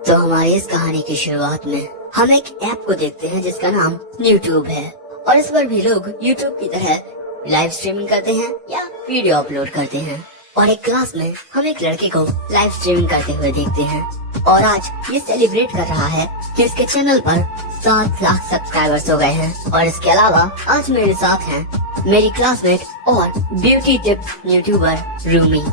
तो हमारी इस कहानी की शुरुआत में हम एक ऐप को देखते हैं जिसका नाम यूट्यूब है। और इस पर भी लोग यूट्यूब की तरह लाइव स्ट्रीमिंग करते हैं या वीडियो अपलोड करते हैं। और एक क्लास में हम एक लड़के को लाइव स्ट्रीमिंग करते हुए देखते हैं। और आज ये सेलिब्रेट कर रहा है कि इसके चैनल पर 7 लाख सब्सक्राइबर्स हो गए हैं। और इसके अलावा आज मेरे साथ हैं मेरी क्लासमेट और ब्यूटी टिप यूट्यूबर रूमी।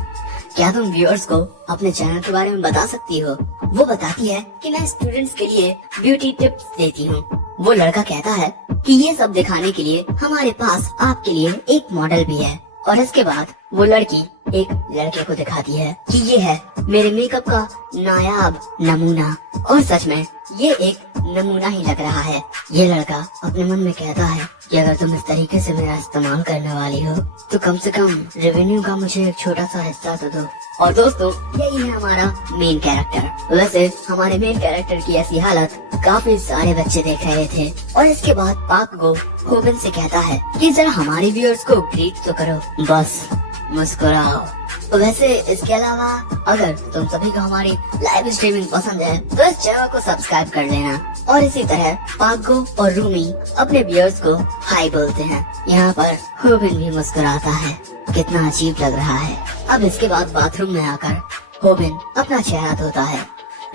क्या तुम व्यूअर्स को अपने चैनल के बारे में बता सकती हो? वो बताती है कि मैं स्टूडेंट्स के लिए ब्यूटी टिप्स देती हूँ। वो लड़का कहता है कि ये सब दिखाने के लिए हमारे पास आपके लिए एक मॉडल भी है। और इसके बाद वो लड़की एक लड़के को दिखाती है कि ये है मेरे मेकअप का नायाब नमूना। और सच में ये एक नमूना ही लग रहा है। ये लड़का अपने मन में कहता है कि अगर तुम इस तरीके से मेरा इस्तेमाल करने वाली हो तो कम से कम रेवेन्यू का मुझे एक छोटा सा हिस्सा तो दो। और दोस्तों, यही है हमारा मेन कैरेक्टर। वैसे हमारे मेन कैरेक्टर की ऐसी हालत काफी सारे बच्चे देख रहे थे। और इसके बाद पाक गो होबिन से कहता है कि जरा हमारे व्यूअर्स को ग्रीट तो करो, बस मुस्कुराओ। तो वैसे इसके अलावा अगर तुम सभी को हमारी लाइव स्ट्रीमिंग पसंद है तो इस चैनल को सब्सक्राइब कर लेना। और इसी तरह पागो और रूमी अपने व्यूअर्स को हाई बोलते हैं। यहाँ पर होबिन भी मुस्कुराता है। कितना अजीब लग रहा है। अब इसके बाद बाथरूम में आकर होबिन अपना चेहरा धोता है,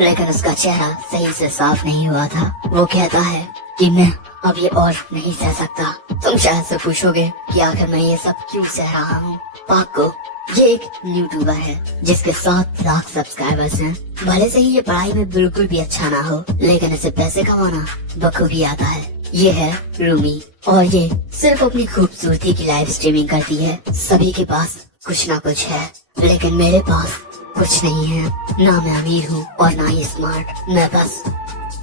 लेकिन उसका चेहरा सही से साफ नहीं हुआ था। वो कहता है कि मैं अब ये और नहीं सह सकता। तुम शायद से पूछोगे कि आखिर मैं ये सब क्यों सह रहा हूँ। पाको ये एक यूट्यूबर है जिसके 7 लाख सब्सक्राइबर्स हैं। भले से ही ये पढ़ाई में बिल्कुल भी अच्छा ना हो, लेकिन इसे पैसे कमाना बखूबी आता है। ये है रूमी और ये सिर्फ अपनी खूबसूरती की लाइव स्ट्रीमिंग करती है। सभी के पास कुछ ना कुछ है, लेकिन मेरे पास कुछ नहीं है। ना मैं अमीर हूँ और ना ही स्मार्ट, मैं बस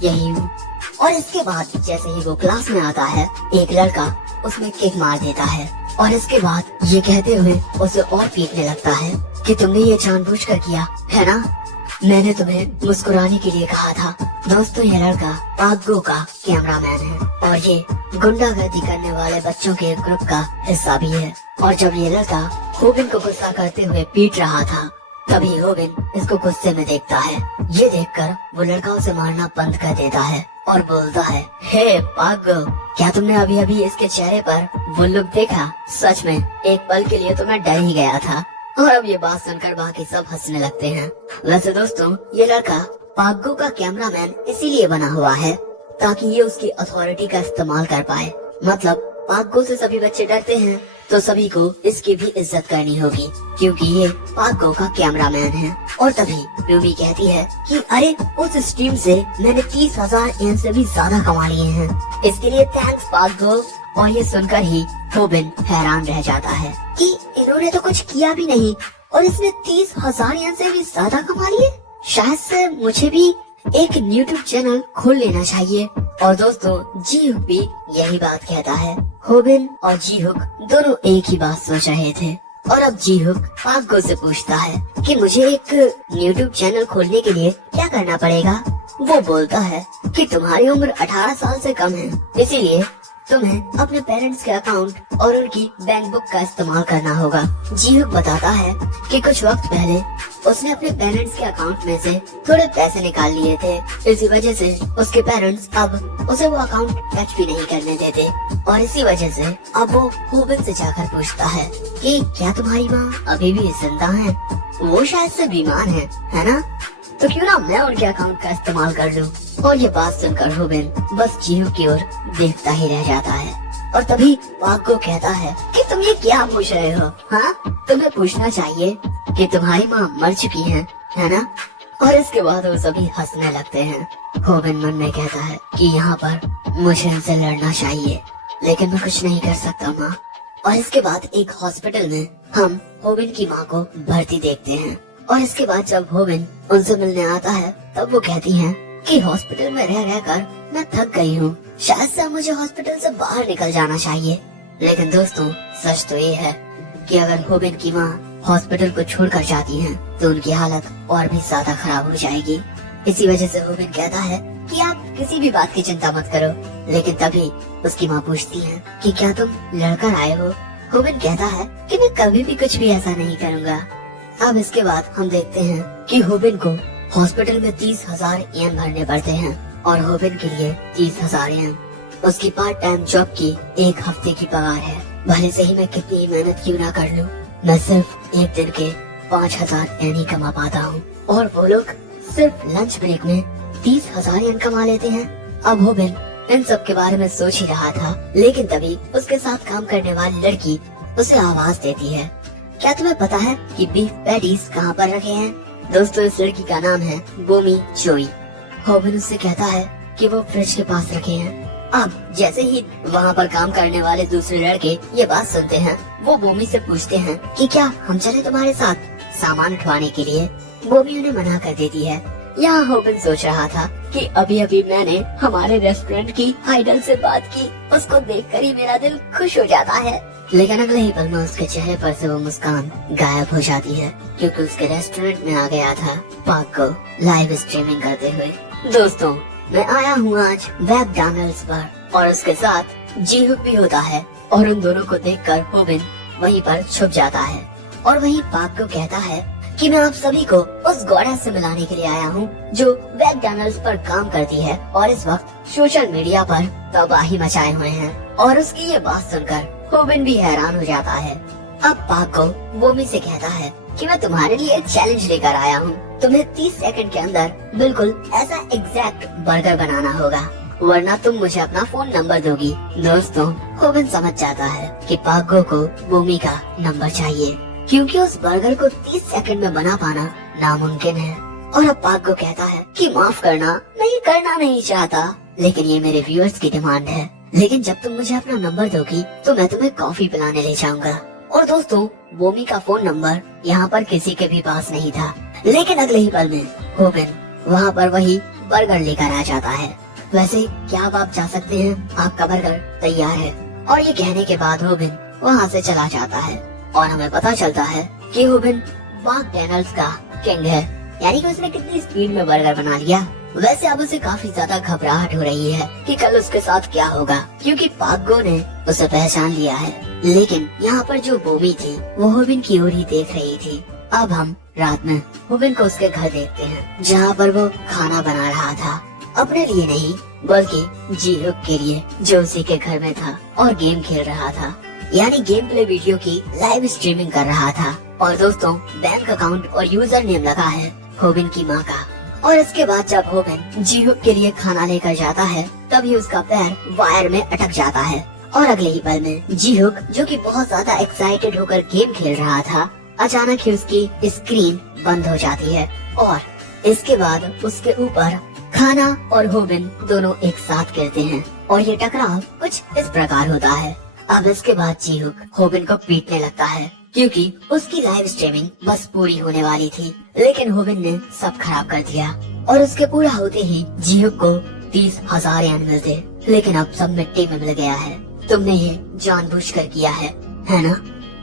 यही हूँ। और इसके बाद जैसे ही वो क्लास में आता है एक लड़का उसमें किक मार देता है। और इसके बाद ये कहते हुए उसे और पीटने लगता है कि तुमने ये जानबूझकर किया है ना, मैंने तुम्हें मुस्कुराने के लिए कहा था। दोस्तों, ये लड़का पागो का कैमरामैन है और ये गुंडागर्दी करने वाले बच्चों के एक ग्रुप का हिस्सा भी है। और जब ये लड़का होबिन को गुस्सा करते हुए पीट रहा था तभी होबिन इसको गुस्से में देखता है। ये देखकर वो लड़का उसे मारना बंद कर देता है और बोलता है, हे पागो, क्या तुमने अभी अभी इसके चेहरे पर वो लुक देखा? सच में एक पल के लिए तो मैं डर ही गया था। और अब ये बात सुनकर बाकी सब हंसने लगते हैं। वैसे दोस्तों, ये लड़का पागो का कैमरामैन इसीलिए बना हुआ है ताकि ये उसकी अथॉरिटी का इस्तेमाल कर पाए। मतलब पागो से सभी बच्चे डरते हैं तो सभी को इसकी भी इज्जत करनी होगी क्योंकि ये पागो का कैमरामैन है। और तभी रूबी कहती है कि अरे उस स्ट्रीम से मैंने 30,000 एन से भी ज्यादा कमा लिए हैं, इसके लिए थैंक्स पागो। और ये सुनकर ही होबिन हैरान रह जाता है कि इन्होंने तो कुछ किया भी नहीं और इसने 30,000 एन से भी ज्यादा कमा लिए। शायद से मुझे भी एक यूट्यूब चैनल खोल लेना चाहिए। और दोस्तों, जी हुक भी यही बात कहता है। होबिन और जी हुक दोनों एक ही बात सोच रहे थे। और अब जी हुक पागो से पूछता है कि मुझे एक यूट्यूब चैनल खोलने के लिए क्या करना पड़ेगा। वो बोलता है कि तुम्हारी उम्र 18 साल से कम है, इसीलिए तुम्हें अपने पेरेंट्स के अकाउंट और उनकी बैंक बुक का इस्तेमाल करना होगा। जी हुक बताता है कि कुछ वक्त पहले उसने अपने पेरेंट्स के अकाउंट में से थोड़े पैसे निकाल लिए थे। इसी वजह से उसके पेरेंट्स अब उसे वो अकाउंट टच भी नहीं करने देते। और इसी वजह से अब वो होबिन से जाकर पूछता है कि क्या तुम्हारी माँ अभी भी जिंदा है? वो शायद से बीमार है ना? तो क्यों ना मैं उनके अकाउंट का इस्तेमाल कर लूं। और ये बात सुनकर होबिन बस जीहू की ओर देखता ही रह जाता है। और तभी पागो कहता है कि तुम ये क्या पूछ रहे हो? हाँ, तुम्हें पूछना चाहिए कि तुम्हारी माँ मर चुकी है ना? और इसके बाद वो सभी हंसने लगते हैं। होबिन मन में कहता है कि यहाँ पर मुझे इनसे लड़ना चाहिए, लेकिन मैं कुछ नहीं कर सकता माँ। और इसके बाद एक हॉस्पिटल में हम होबिन की माँ को भर्ती देखते हैं। और इसके बाद जब होबिन उनसे मिलने आता है तब वो कहती हैं कि हॉस्पिटल में रह रहकर मैं थक गई हूँ, शायद से मुझे हॉस्पिटल से बाहर निकल जाना चाहिए। लेकिन दोस्तों, सच तो ये है कि अगर होबिन की माँ हॉस्पिटल को छोड़कर जाती हैं तो उनकी हालत और भी ज्यादा खराब हो जाएगी। इसी वजह से होबिन कहता है कि आप किसी भी बात की चिंता मत करो। लेकिन तभी उसकी माँ पूछती है कि क्या तुम लड़कर आए हो? होबिन कहता है कि मैं कभी भी कुछ भी ऐसा नहीं करूँगा। अब इसके बाद हम देखते हैं कि होबिन को हॉस्पिटल में 30,000 येन भरने पड़ते हैं और होबिन के लिए 30,000 येन। उसकी पार्ट टाइम जॉब की 1 हफ्ते की पगार है। भले से ही मैं कितनी मेहनत क्यों ना कर लूं, मैं सिर्फ एक दिन के 5,000 येन ही कमा पाता हूँ और वो लोग सिर्फ लंच ब्रेक में 30,000 येन कमा लेते हैं। अब होबिन इन सब के बारे में सोच ही रहा था, लेकिन तभी उसके साथ काम करने वाली लड़की उसे आवाज देती है। क्या तुम्हें पता है कि बीफ पैटीज कहाँ पर रखे हैं? दोस्तों, इस लड़की का नाम है बोमी जोई। होबिन उससे कहता है कि वो फ्रिज के पास रखे हैं। अब जैसे ही वहाँ पर काम करने वाले दूसरे लड़के ये बात सुनते हैं, वो बोमी से पूछते हैं कि क्या हम चले तुम्हारे साथ सामान उठवाने के लिए? बोमी उन्हें मना कर देती है। यहाँ होबिन सोच रहा था कि अभी अभी मैंने हमारे रेस्टोरेंट की आइडल से बात की, उसको देखकर ही मेरा दिल खुश हो जाता है। लेकिन अगले ही पल में उसके चेहरे पर से वो मुस्कान गायब हो जाती है, क्योंकि उसके रेस्टोरेंट में आ गया था पाक को लाइव स्ट्रीमिंग करते हुए। दोस्तों, मैं आया हूँ आज मैकडॉनल्ड्स पर और उसके साथ जीहुक भी होता है और उन दोनों को देखकर होबिन वहीं पर छुप जाता है और वहीं पाक को कहता है कि मैं आप सभी को उस गॉडेस से मिलाने के लिए आया हूँ जो मैकडॉनल्ड्स पर काम करती है और इस वक्त सोशल मीडिया पर तबाही मचाए हुए हैं। और उसकी ये बात सुनकर होबिन भी हैरान हो जाता है। अब पाक को बोमी से कहता है कि मैं तुम्हारे लिए एक चैलेंज लेकर आया हूँ। तुम्हें 30 सेकंड के अंदर बिल्कुल ऐसा एग्जैक्ट बर्गर बनाना होगा, वरना तुम मुझे अपना फोन नंबर दोगी। दोस्तों, होबिन समझ जाता है कि पाको को बोमी का नंबर चाहिए, क्योंकि उस बर्गर को 30 सेकंड में बना पाना नामुमकिन है। और अब पाक को कहता है कि माफ करना, मैं ये करना नहीं चाहता, लेकिन ये मेरे व्यूअर्स की डिमांड है। लेकिन जब तुम मुझे अपना नंबर दोगी तो मैं तुम्हें कॉफी पिलाने ले जाऊंगा। और दोस्तों, बोमी का फोन नंबर यहाँ पर किसी के भी पास नहीं था, लेकिन अगले ही पल में होबिन वहाँ पर वही बर्गर लेकर आ जाता है। वैसे क्या अब आप जा सकते हैं, आपका बर्गर तैयार है। और ये कहने के बाद होबिन वहाँ से चला जाता है और हमें पता चलता है कि होबिन मैकडॉनल्ड्स का किंग है, यानी कि उसने कितनी स्पीड में बर्गर बना लिया। वैसे अब उसे काफी ज्यादा घबराहट हो रही है कि कल उसके साथ क्या होगा, क्योंकि पागो ने उसे पहचान लिया है। लेकिन यहाँ पर जो बोमी थी वो होबिन की ओर ही देख रही थी। अब हम रात में होबिन को उसके घर देखते हैं, जहाँ पर वो खाना बना रहा था, अपने लिए नहीं बल्कि जीहुक के लिए, जो उसी के घर में था, और गेम खेल रहा था, यानी गेम प्ले वीडियो की लाइव स्ट्रीमिंग कर रहा था। और दोस्तों, बैंक अकाउंट और यूजर नेम लगा है होबिन की माँ का। और इसके बाद जब होबिन जीहुक के लिए खाना लेकर जाता है, तभी उसका पैर वायर में अटक जाता है और अगले ही पल में जीहुक, जो कि बहुत ज्यादा एक्साइटेड होकर गेम खेल रहा था, अचानक ही उसकी स्क्रीन बंद हो जाती है और इसके बाद उसके ऊपर खाना और होबिन दोनों एक साथ गिरते हैं और ये टकराव कुछ इस प्रकार होता है। अब इसके बाद जीहुक होबिन को पीटने लगता है, क्योंकि उसकी लाइव स्ट्रीमिंग बस पूरी होने वाली थी, लेकिन होबिन ने सब खराब कर दिया और उसके पूरा होते ही जीहुक को 30,000 येन मिलते। लेकिन अब सब मिट्टी में मिल गया है। तुमने ये जानबूझकर किया है ना?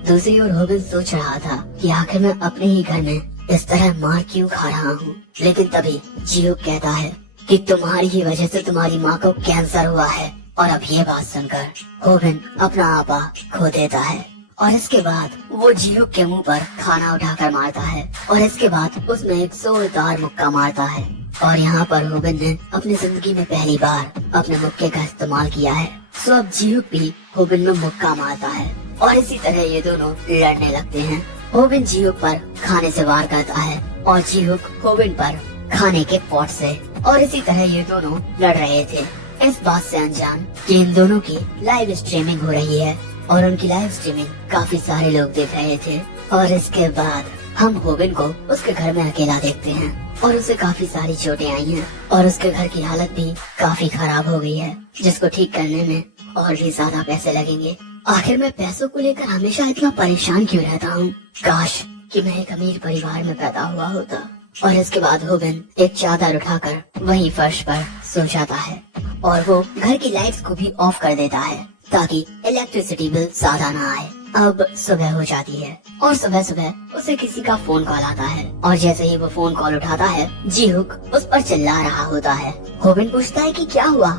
दूसरी ओर होबिन सोच रहा था कि आखिर मैं अपने ही घर में इस तरह मार क्यों खा रहा हूँ। लेकिन तभी जीहुक कहता है कि तुम्हारी ही वजह से तुम्हारी माँ को कैंसर हुआ है। और अब ये बात सुनकर होबिन अपना आपा खो देता है और इसके बाद वो जीहुक के मुंह पर खाना उठाकर मारता है और इसके बाद उसमें एक जोरदार मुक्का मारता है। और यहाँ पर होबिन ने अपनी जिंदगी में पहली बार अपने मुक्के का इस्तेमाल किया है। सो अब जीहुक भी होबिन में मुक्का मारता है और इसी तरह ये दोनों लड़ने लगते हैं। होबिन जीहुक पर खाने से वार करता है और जीहुक होबिन पर खाने के पॉट से, और इसी तरह ये दोनों लड़ रहे थे, इस बात से अनजान कि इन दोनों की लाइव स्ट्रीमिंग हो रही है और उनकी लाइव स्ट्रीमिंग काफी सारे लोग देख रहे थे। और इसके बाद हम होबिन को उसके घर में अकेला देखते हैं और उसे काफी सारी चोटें आई हैं और उसके घर की हालत भी काफी खराब हो गई है, जिसको ठीक करने में और भी ज्यादा पैसे लगेंगे। आखिर मैं पैसों को लेकर हमेशा इतना परेशान क्यों रहता हूँ? काश कि मैं एक अमीर परिवार में पैदा हुआ होता। और इसके बाद होबिन एक चादर उठाकर वहीं फर्श पर सो जाता है और वो घर की लाइट्स को भी ऑफ कर देता है ताकि इलेक्ट्रिसिटी बिल ज्यादा ना आए। अब सुबह हो जाती है और सुबह सुबह उसे किसी का फोन कॉल आता है और जैसे ही वो फोन कॉल उठाता है, जीहुक उस पर चिल्ला रहा होता है। होबिन पूछता है कि क्या हुआ?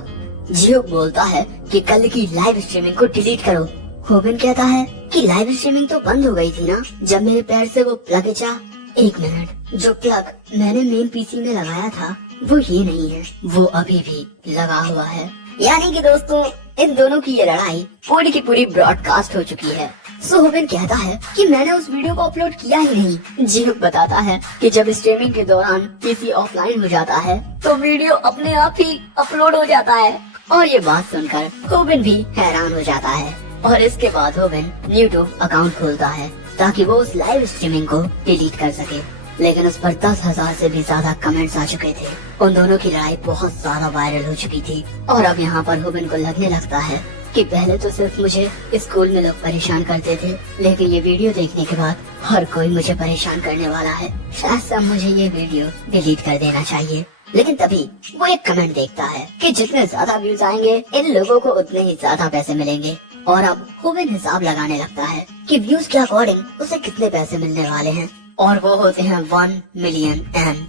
जीहुक बोलता है कि कल की लाइव स्ट्रीमिंग को डिलीट करो। होबिन कहता है कि लाइव स्ट्रीमिंग तो बंद हो गई थी ना, जब मेरे पैर से वो प्लग जा। एक मिनट, जो प्लग मैंने मेन पीसी में लगाया था वो ये नहीं है, वो अभी भी लगा हुआ है। यानी कि दोस्तों इन दोनों की ये लड़ाई पूरी की पूरी ब्रॉडकास्ट हो चुकी है। सो होबिन कहता है कि मैंने उस वीडियो को अपलोड किया ही नहीं। जिहुक बताता है कि जब स्ट्रीमिंग के दौरान पीसी ऑफलाइन हो जाता है तो वीडियो अपने आप ही अपलोड हो जाता है। और ये बात सुनकर होबिन भी हैरान हो जाता है और इसके बाद होबिन यूट्यूब अकाउंट खोलता है ताकि वो उस लाइव स्ट्रीमिंग को डिलीट कर सके, लेकिन उस पर 10,000 से भी ज्यादा कमेंट्स आ चुके थे। उन दोनों की लड़ाई बहुत ज्यादा वायरल हो चुकी थी और अब यहाँ पर होबिन को लगने लगता है कि पहले तो सिर्फ मुझे स्कूल में लोग परेशान करते थे, लेकिन ये वीडियो देखने के बाद हर कोई मुझे परेशान करने वाला है। शायद से अब मुझे ये वीडियो डिलीट कर देना चाहिए। लेकिन तभी वो एक कमेंट देखता है कि जितने ज्यादा व्यूज आएंगे इन लोगों को उतने ही ज्यादा पैसे मिलेंगे। और अब होबिन हिसाब लगाने लगता है कि व्यूज के अकॉर्डिंग उसे कितने पैसे मिलने वाले हैं, और वो होते हैं 1 मिलियन एम।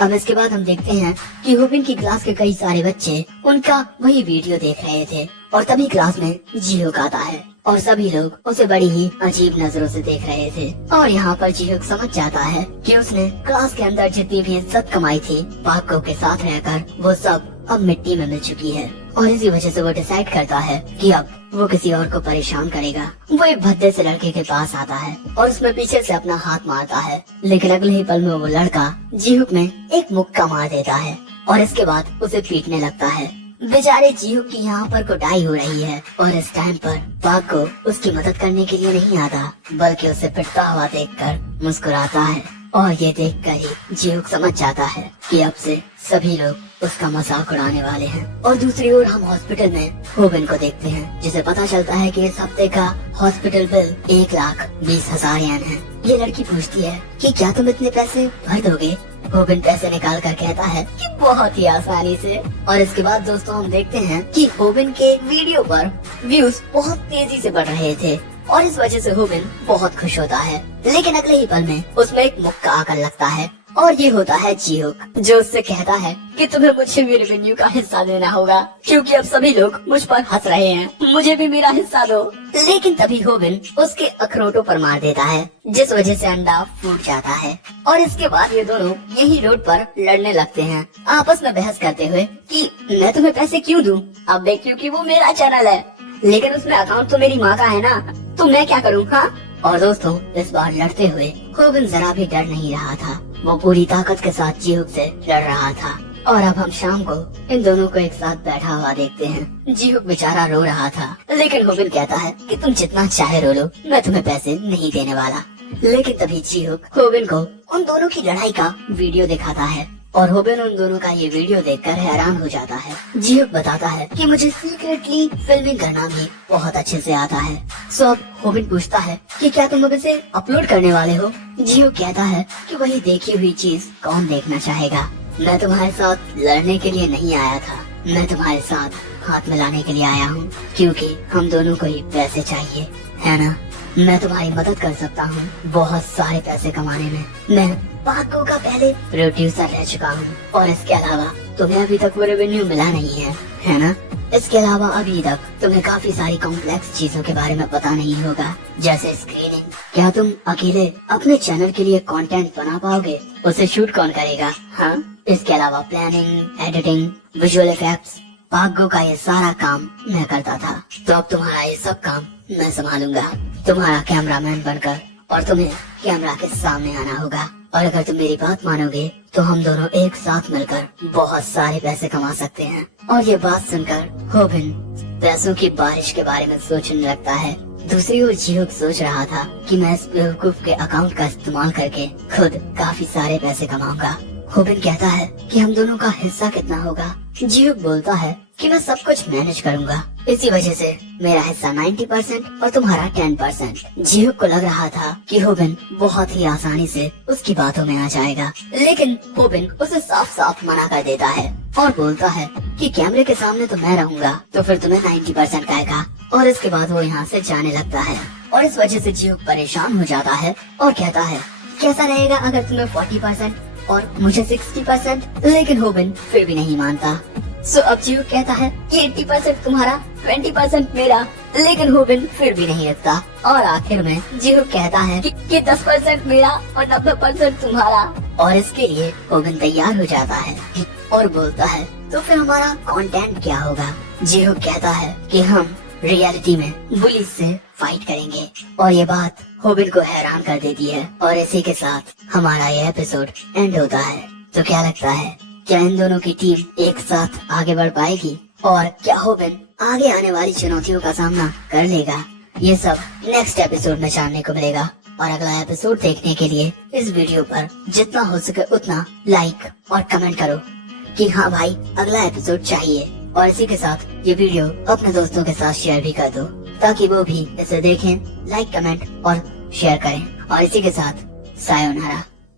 अब इसके बाद हम देखते हैं कि होबिन की क्लास के कई सारे बच्चे उनका वही वीडियो देख रहे थे और तभी क्लास में जिहुक आता है और सभी लोग उसे बड़ी ही अजीब नजरों से देख रहे थे। और यहाँ पर जिहुक समझ जाता है कि उसने क्लास के अंदर जितनी भी इज्जत कमाई थी पाको के साथ रहकर, वो सब अब मिट्टी में मिल चुकी है। और इसी वजह से वो डिसाइड करता है कि अब वो किसी और को परेशान करेगा। वो एक भद्दे से लड़के के पास आता है और उसमें पीछे से अपना हाथ मारता है, लेकिन अगले ही पल में वो लड़का जिहुक में एक मुक्का मार देता है और इसके बाद उसे पीटने लगता है। बेचारे जिहुक की यहाँ पर कुटाई हो रही है और इस टाइम पर पाको उसकी मदद करने के लिए नहीं आता, बल्कि उसे पिटता हुआ देखकर मुस्कुराता है। और ये देखकर ही जिहुक समझ जाता है कि अब से सभी लोग उसका मजाक उड़ाने वाले हैं। और दूसरी ओर हम हॉस्पिटल में होबिन को देखते हैं, जिसे पता चलता है कि इस हफ्ते का हॉस्पिटल बिल 1,20,000 येन है। ये लड़की पूछती है कि क्या तुम इतने पैसे भर दोगे? होबिन पैसे निकाल कर कहता है कि बहुत ही आसानी से। और इसके बाद दोस्तों हम देखते हैं कि होबिन के वीडियो पर व्यूज बहुत तेजी से बढ़ रहे थे और इस वजह से होबिन बहुत खुश होता है। लेकिन अगले ही पल में उसमें एक मुक्का आकर लगता है और ये होता है जिहुक, जो उससे कहता है कि तुम्हें मुझे भी रेवेन्यू का हिस्सा देना होगा, क्योंकि अब सभी लोग मुझ पर हंस रहे हैं, मुझे भी मेरा हिस्सा दो। लेकिन तभी होबिन उसके अखरोटों पर मार देता है, जिस वजह से अंडा फूट जाता है। और इसके बाद ये दोनों यही रोड पर लड़ने लगते हैं, आपस में बहस करते हुए कि मैं तुम्हें पैसे क्यों दूं? अब देख, क्योंकि वो मेरा चैनल है, लेकिन उसमें अकाउंट तो मेरी माँ का है ना, तो मैं क्या करूँ? हाँ। और दोस्तों इस बार लड़ते हुए होबिन जरा भी डर नहीं रहा था, वो पूरी ताकत के साथ जिहुक से लड़ रहा था। और अब हम शाम को इन दोनों को एक साथ बैठा हुआ देखते हैं। जिहुक बेचारा रो रहा था, लेकिन होबिन कहता है कि तुम जितना चाहे रो लो, मैं तुम्हें पैसे नहीं देने वाला। लेकिन तभी जिहुक होबिन को उन दोनों की लड़ाई का वीडियो दिखाता है और होबिन उन दोनों का ये वीडियो देखकर हैरान हो जाता है। जिहुक बताता है कि मुझे सीक्रेटली फिल्मिंग करना भी बहुत अच्छे से आता है। सो अब होबिन पूछता है कि क्या तुम अब इसे अपलोड करने वाले हो? जिहुक कहता है कि वही देखी हुई चीज कौन देखना चाहेगा। मैं तुम्हारे साथ लड़ने के लिए नहीं आया था, मैं तुम्हारे साथ हाथ मिलाने के लिए आया हूँ, क्योंकि हम दोनों को ही पैसे चाहिए, है ना? मैं तुम्हारी मदद कर सकता हूँ बहुत सारे पैसे कमाने में। मैं पाको का पहले प्रोड्यूसर रह चुका हूँ और इसके अलावा तुम्हें अभी तक वो रेवेन्यू मिला नहीं है ना? इसके अलावा अभी तक तुम्हें काफी सारी कॉम्प्लेक्स चीजों के बारे में पता नहीं होगा, जैसे स्क्रीनिंग। क्या तुम अकेले अपने चैनल के लिए कंटेंट बना पाओगे? उसे शूट कौन करेगा? हाँ। इसके अलावा प्लानिंग, एडिटिंग, विजुअल इफेक्ट्स, पाको का ये सारा काम मैं करता था, तो अब तुम्हारा ये सब काम मैं संभालूंगा, तुम्हारा कैमरामैन बनकर, और तुम्हें कैमरा के सामने आना होगा। और अगर तुम मेरी बात मानोगे तो हम दोनों एक साथ मिलकर बहुत सारे पैसे कमा सकते हैं। और ये बात सुनकर होबिन पैसों की बारिश के बारे में सोचने लगता है। दूसरी ओर जिहुक सोच रहा था कि मैं इस बेवकूफ के अकाउंट का इस्तेमाल करके खुद काफी सारे पैसे कमाऊंगा। होबिन कहता है कि हम दोनों का हिस्सा कितना होगा? जिहुक बोलता है कि मैं सब कुछ मैनेज करूंगा, इसी वजह से मेरा हिस्सा 90% और तुम्हारा 10%। जिहुक को लग रहा था कि होबिन बहुत ही आसानी से उसकी बातों में आ जाएगा, लेकिन होबिन उसे साफ साफ मना कर देता है और बोलता है कि कैमरे के सामने तो मैं रहूंगा, तो फिर तुम्हें 90% आएगा। और इसके बाद वो यहाँ से जाने लगता है और इस वजह से जिहुक परेशान हो जाता है और कहता है कैसा रहेगा अगर तुम्हें 40% और मुझे 60%? लेकिन होबिन फिर भी नहीं मानता। सो अब जिहुक कहता है कि 80% तुम्हारा, 20% मेरा, लेकिन होबिन फिर भी नहीं रुकता और आखिर में जीरो कहता है कि 10% मेरा और 90% तुम्हारा। और इसके लिए होबिन तैयार हो जाता है और बोलता है तो फिर हमारा कंटेंट क्या होगा। जीरो कहता है कि हम रियलिटी में बुलिस से फाइट करेंगे और ये बात होबिन को हैरान कर देती है। और इसी के साथ हमारा ये एपिसोड एंड होता है। तो क्या लगता है, क्या इन दोनों की टीम एक साथ आगे बढ़ पाएगी और क्या होबिन आगे आने वाली चुनौतियों का सामना कर लेगा? ये सब नेक्स्ट एपिसोड में जानने को मिलेगा। और अगला एपिसोड देखने के लिए इस वीडियो पर जितना हो सके उतना लाइक और कमेंट करो कि हाँ भाई अगला एपिसोड चाहिए। और इसी के साथ ये वीडियो अपने दोस्तों के साथ शेयर भी कर दो ताकि वो भी इसे देखें, लाइक, कमेंट और शेयर करें। और इसी के साथ सायोनारा।